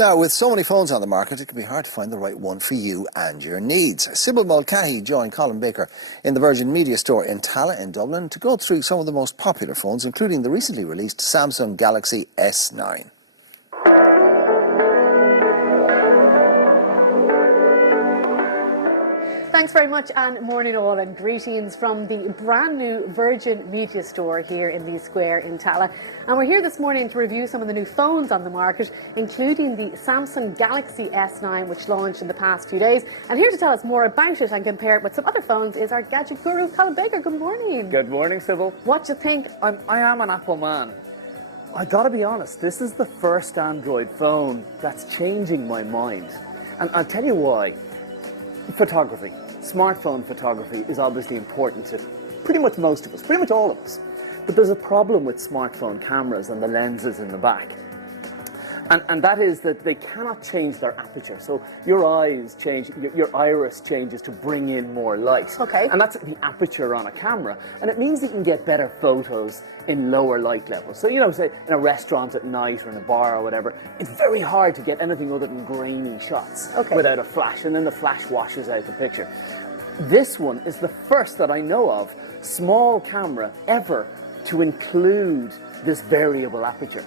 Now, with so many phones on the market, it can be hard to find the right one for you and your needs. Sybil Mulcahy joined Colin Baker in the Virgin Media store in Tallaght in Dublin to go through some of the most popular phones, including the recently released Samsung Galaxy S9. Thanks very much, and morning all, and greetings from the brand new Virgin Media store here in the square in Tallaght. And we're here this morning to review some of the new phones on the market, including the Samsung Galaxy S9, which launched in the past few days. And here to tell us more about it and compare it with some other phones is our gadget guru, Colin Baker. Good morning. Good morning, Sybil. What do you think? I am an Apple man. I gotta be honest, this is the first Android phone that's changing my mind. And I'll tell you why. Photography. Smartphone photography is obviously important to pretty much most of us, pretty much all of us. But there's a problem with smartphone cameras and the lenses in the back. And that is that they cannot change their aperture. So your eyes change, your iris changes to bring in more light. Okay. And that's the aperture on a camera. And it means that you can get better photos in lower light levels. So, you know, say in a restaurant at night or in a bar or whatever, it's very hard to get anything other than grainy shots without a flash. And then the flash washes out the picture. This one is the first that I know of, small camera ever, to include this variable aperture.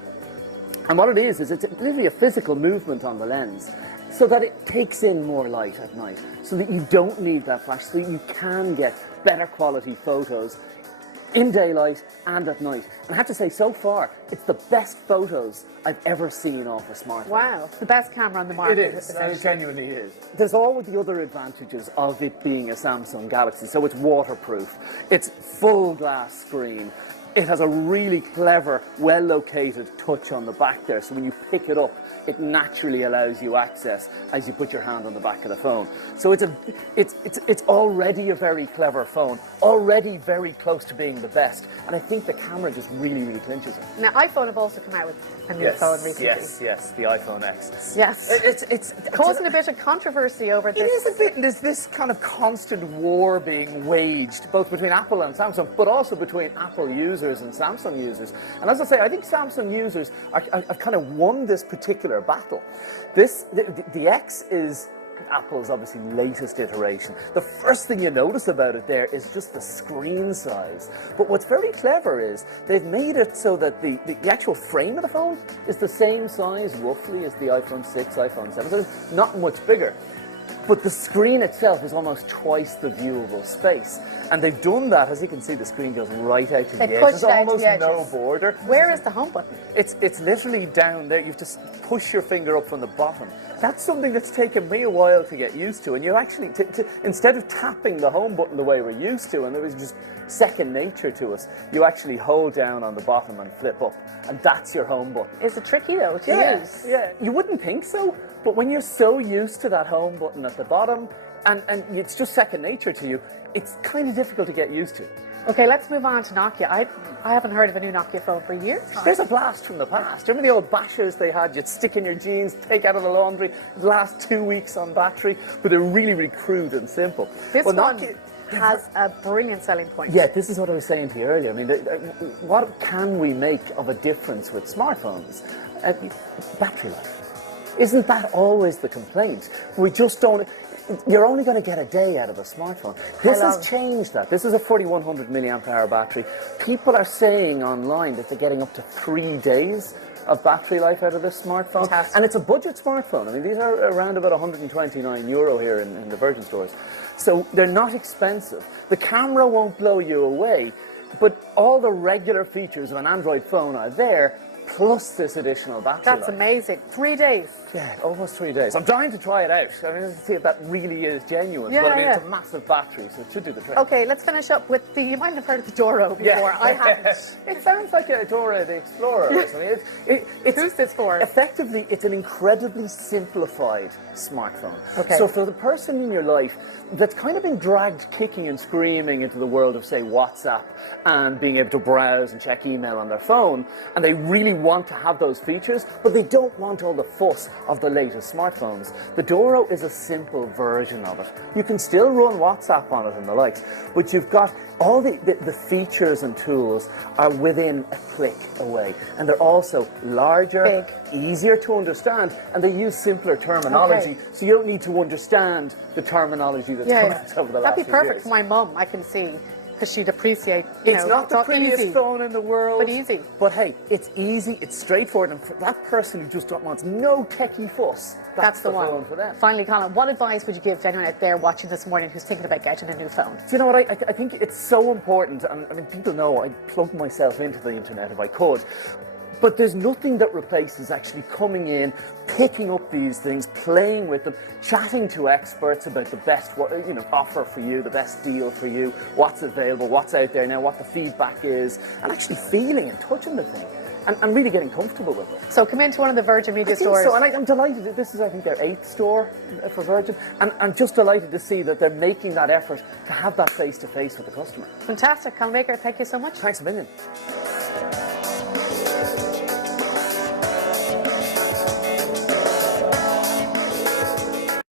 And what it is it's literally a physical movement on the lens so that it takes in more light at night, so that you don't need that flash, so that you can get better quality photos in daylight and at night. And I have to say, so far, it's the best photos I've ever seen off a smartphone. Wow, the best camera on the market. It is, it genuinely is. There's all of the other advantages of it being a Samsung Galaxy. So it's waterproof, it's full glass screen, it has a really clever, well-located touch on the back there, so when you pick it up, it naturally allows you access as you put your hand on the back of the phone. So it's already a very clever phone, already very close to being the best, and I think the camera just really clinches it. Now, iPhone have also come out with a new phone recently. Yes, the iPhone X. Yes. It's causing a bit of controversy over this. It is a bit. There's this kind of constant war being waged, both between Apple and Samsung, but also between Apple users and Samsung users. And as I say, I think Samsung users have kind of won this particular battle. The X is Apple's obviously latest iteration. The first thing you notice about it there is just the screen size. But what's very clever is they've made it so that the actual frame of the phone is the same size roughly as the iPhone 6, iPhone 7, so it's not much bigger. But the screen itself is almost twice the viewable space. And they've done that, as you can see, the screen goes right out to the edge. There's almost no border. Where is the home button? It's literally down there. You have to push your finger up from the bottom. That's something that's taken me a while to get used to. And you actually, instead of tapping the home button the way we're used to, and it was just second nature to us, you actually hold down on the bottom and flip up. And that's your home button. Is it tricky, though, to use? Yeah, you wouldn't think so. But when you're so used to that home button at the bottom, and it's just second nature to you, it's kind of difficult to get used to. Okay, let's move on to Nokia. I haven't heard of a new Nokia phone for years. There's a blast from the past. Remember the old bashes they had? You'd stick in your jeans, take out of the laundry, last 2 weeks on battery, but they're really crude and simple. This one Nokia has a brilliant selling point. Yeah, this is what I was saying to you earlier. I mean, what can we make of a difference with smartphones? Battery life. Isn't that always the complaint? We just don't. You're only going to get a day out of a smartphone. This has changed that. This is a 4100 milliamp hour battery. People are saying online that they're getting up to 3 days of battery life out of this smartphone. Fantastic. And it's a budget smartphone. I mean, these are around about €129 here in the Virgin stores. So they're not expensive. The camera won't blow you away, but all the regular features of an Android phone are there, plus this additional battery life. That's amazing. 3 days. Yeah, almost 3 days. I'm trying to try it out. I mean, to see if that really is genuine. Yeah, but I mean, it's a massive battery, so it should do the trick. Okay, let's finish up with you might have heard of the Doro before. Yeah. I haven't. It sounds like a Dora the Explorer or something. Who's this for? Effectively, it's an incredibly simplified smartphone. Okay. So for the person in your life that's kind of been dragged kicking and screaming into the world of, say, WhatsApp and being able to browse and check email on their phone, and they really really want to have those features, but they don't want all the fuss of the latest smartphones. The Doro is a simple version of it. You can still run WhatsApp on it and the likes, but you've got all the features and tools are within a click away, and they're also larger, easier to understand, and they use simpler terminology, so you don't need to understand the terminology that's come out over the last That'd be few perfect years. for my mum, I can see, because she'd appreciate, It's not the prettiest phone in the world, but easy. But hey, it's easy, it's straightforward, and for that person who just wants no techie fuss, that's the one phone for them. Finally, Colin, what advice would you give to anyone out there watching this morning who's thinking about getting a new phone? Do you know what, I think it's so important, and I mean, people know I'd plug myself into the internet if I could, but there's nothing that replaces actually coming in, picking up these things, playing with them, chatting to experts about the best offer for you, the best deal for you, what's available, what's out there now, what the feedback is, and actually feeling and touching the thing. And really getting comfortable with it. So come into one of the Virgin Media stores. So, and I'm delighted. This is, I think, their 8th store for Virgin. And I'm just delighted to see that they're making that effort to have that face-to-face with the customer. Fantastic. Colin Baker, thank you so much. Thanks a million.